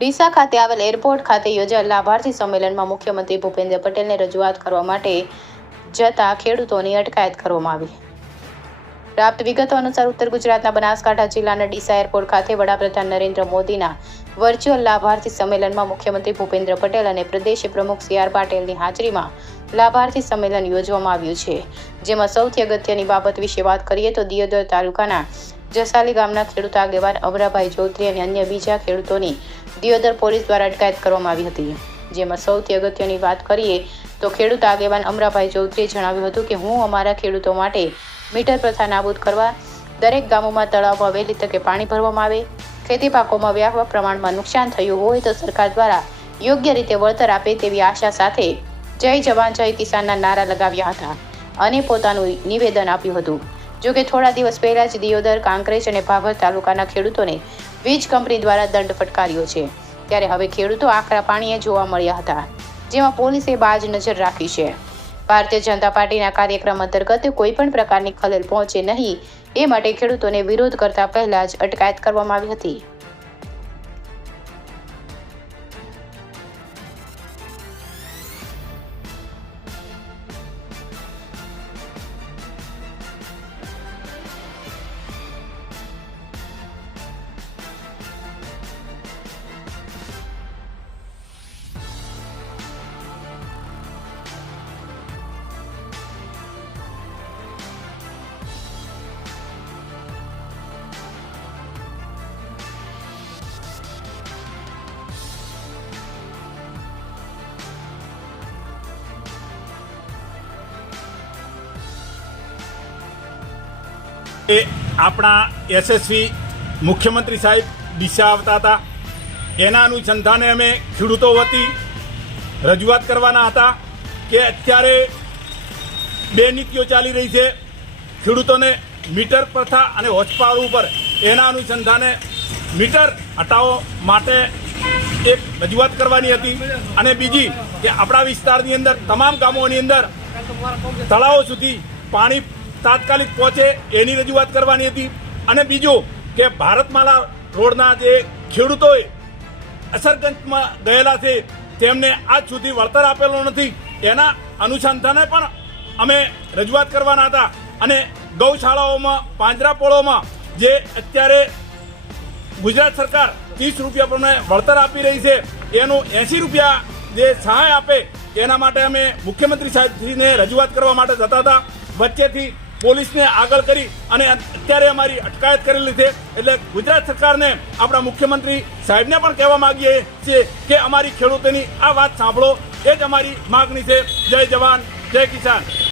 ડીસા ખાતે આવેલ એરપોર્ટ ખાતે યોજાયેલ લાભાર્થી સંમેલનમાં મુખ્યમંત્રી ભૂપેન્દ્ર પટેલને રજૂઆત કરવા માટે જતા ખેડૂતોની અટકાયત કરવામાં આવી। પ્રાપ્ત વિગતો અનુસાર ઉત્તર ગુજરાતના બનાસકાંઠા જિલ્લાના ડીસા એરપોર્ટ ખાતે વડાપ્રધાન નરેન્દ્ર મોદીના વર્ચ્યુઅલ લાભાર્થી સંમેલનમાં મુખ્યમંત્રી ભૂપેન્દ્ર પટેલ અને પ્રદેશ પ્રમુખ સી.આર. પાટીલની હાજરીમાં લાભાર્થી સંમેલન યોજવામાં આવ્યું છે, જેમાં સૌથી અગત્યની બાબત વિશે વાત કરીએ તો દિયોદર તાલુકાના જસાલી ગામના ખેડૂત આગેવાન અમરાભાઈ ચૌધરી અને અન્ય બીજા ખેડૂતોની દિયોદર પોલીસ દ્વારા અટકાયત કરવામાં આવી હતી। જેમાં સૌથી અગત્યની વાત કરીએ તો ખેડૂત આગેવાન અમરાભાઈ ચૌધરીએ જણાવ્યું હતું કે હું અમારા ખેડૂતો માટે મીટર પ્રથા નાબૂદ કરવા, દરેક ગામોમાં તળાવમાં વહેલી તકે પાણી ભરવામાં આવે, ખેતી પાકોમાં વ્યાપક પ્રમાણમાં નુકસાન થયું હોય તો સરકાર દ્વારા યોગ્ય રીતે વળતર આપે તેવી આશા સાથે જય જવાન જય કિસાનના નારા લગાવ્યા હતા અને પોતાનું નિવેદન આપ્યું હતું। જોકે થોડા દિવસ પહેલા જ દિયોદર, કાંકરેજ અને ભાભર તાલુકાના ખેડૂતોને વીજ કંપની દ્વારા દંડ ફટકાર્યો છે, ત્યારે હવે ખેડૂતો આકરા પાણીએ જોવા મળ્યા હતા, જેમાં પોલીસે બાજ નજર રાખી છે। ભારતીય જનતા પાર્ટીના કાર્યક્રમ અંતર્ગત કોઈપણ પ્રકારની ખલેલ પહોંચે નહીં એ માટે ખેડૂતોને વિરોધ કરતા પહેલા જ અટકાયત કરવામાં આવી હતી। આપણા યશસ્વી મુખ્યમંત્રી સાહેબ ડીસા આવતા હતા, એના અનુસંધાને અમે ખેડૂતો વતી રજૂઆત કરવાના હતા કે અત્યારે બે નીતિઓ ચાલી રહી છે ખેડૂતોને મીટર પ્રથા અને હોર્સ પાવર ઉપર, એના અનુસંધાને મીટર હટાવવા માટે એક રજૂઆત કરવાની હતી અને બીજી કે આપણા વિસ્તારની અંદર તમામ ગામોની અંદર તળાવો સુધી પાણી તાત્કાલિક પહોંચે એની રજૂઆત કરવાની હતી અને બીજું કે ભારતમાલા રોડના જે ખેડૂતોએ અસરગ્રસ્તમાં ગયેલા છે તેમને આજ સુધી વળતર આપેલો નથી, એના અનુસંધાને પણ અમે રજૂઆત કરવાના હતા અને ગૌશાળાઓમાં, પાંજરાપોળોમાં જે અત્યારે ગુજરાત સરકાર 30 રૂપિયા પ્રમાણે વળતર આપી રહી છે એનું 80 રૂપિયા જે સહાય આપે એના માટે અમે મુખ્યમંત્રી સાહેબશ્રીને રજૂઆત કરવા માટે જતા હતા। વચ્ચેથી પોલીસને આગળ કરી અને અત્યારે અમારી અટકાયત કરેલી છે, એટલે ગુજરાત સરકારને આપણા મુખ્યમંત્રી સાહેબને પણ કહેવા માંગીએ છીએ કે અમારી ખેડૂતોની આ વાત સાંભળો, એ જ અમારી માગણી છે। જય જવાન જય કિસાન।